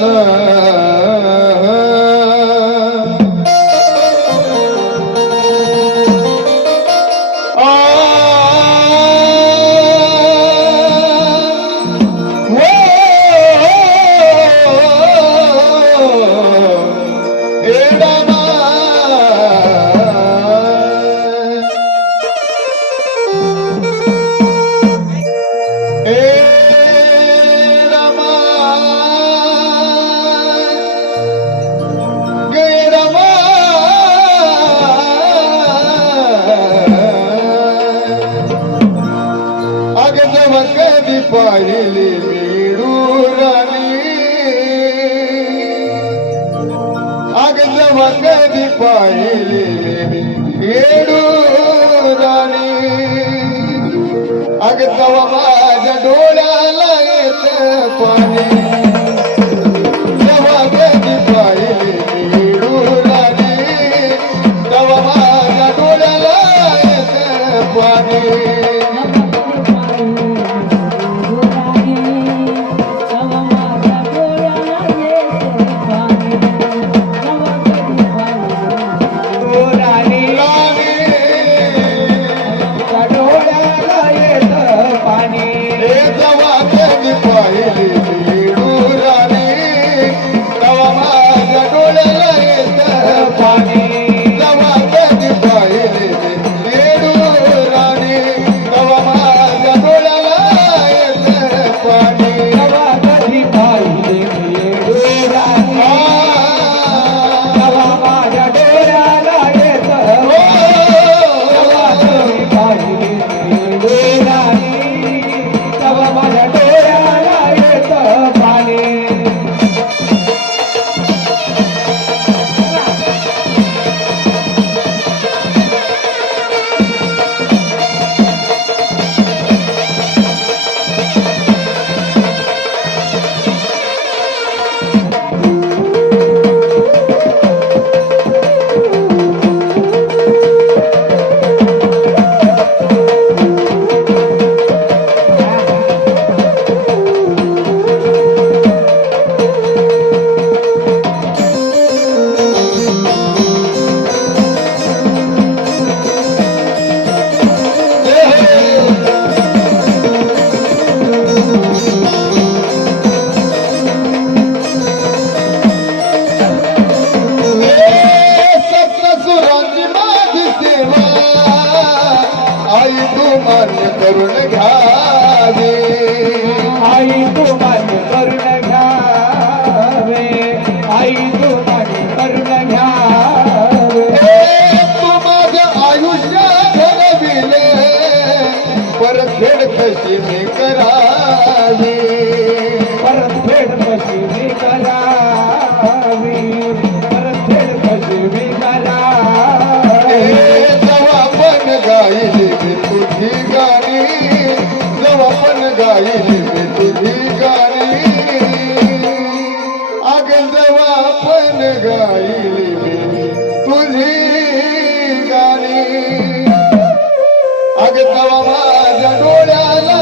Allah. ಪೈಲಿ ಏಳು ರಾಣಿ ಅಗತವ লাগে I তোমার माझ्या डोळ्याला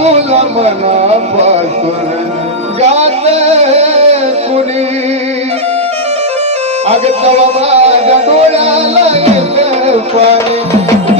तुला मनापासून गात कुणी अग तवा माझ्या डोळ्याला येत पाणी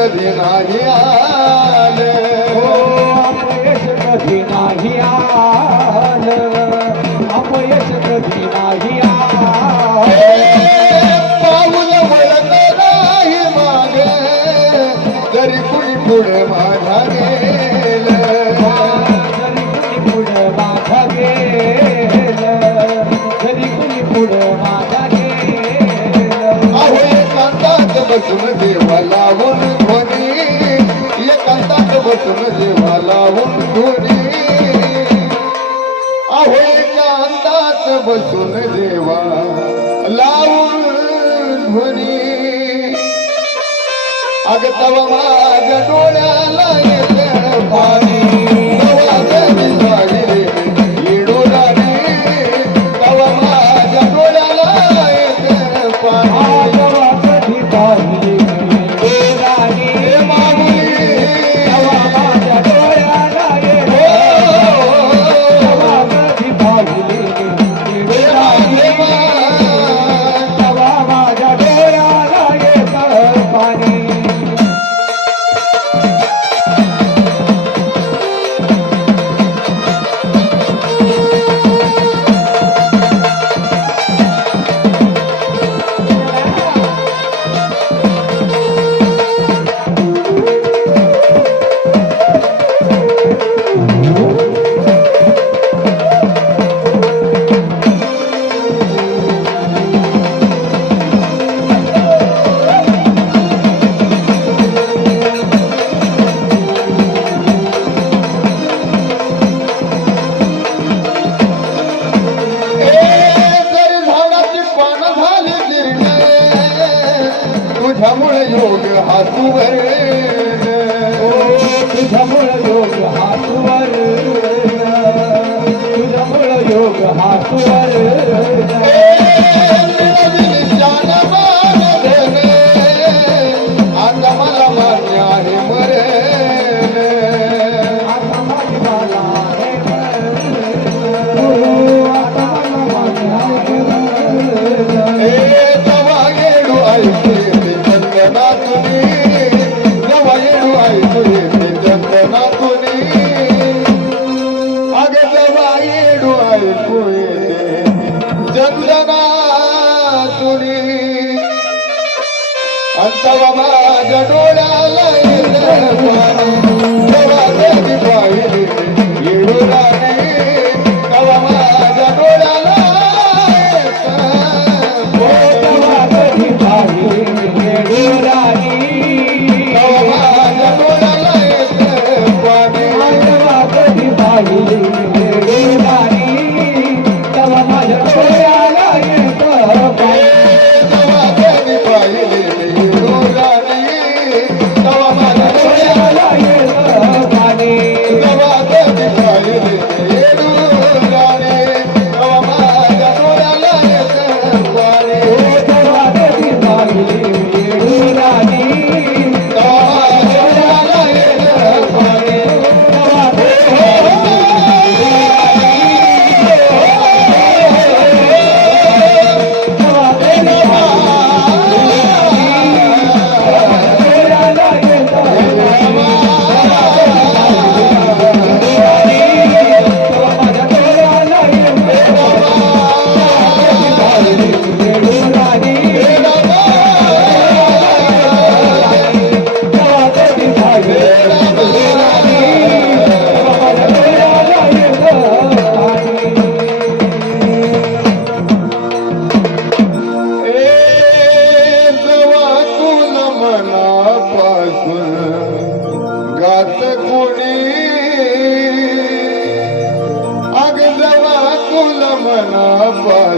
कधी नाही आले हो अपयश कधी नाही आलं. अपयश कधी नाही पाऊल वळत नाही मागे. तरी कुणी पुढे माझ्या तुम जीवाला उंधून आहोच्या अंदाज बसून देवा लावून ध्वनी. अगतव माग डोळ्याला पाणी. हाथ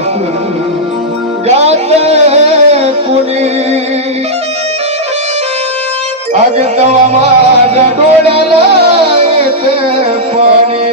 मनापासून गात कुणी अग तवा माझ्या डोळ्याला येते पाणी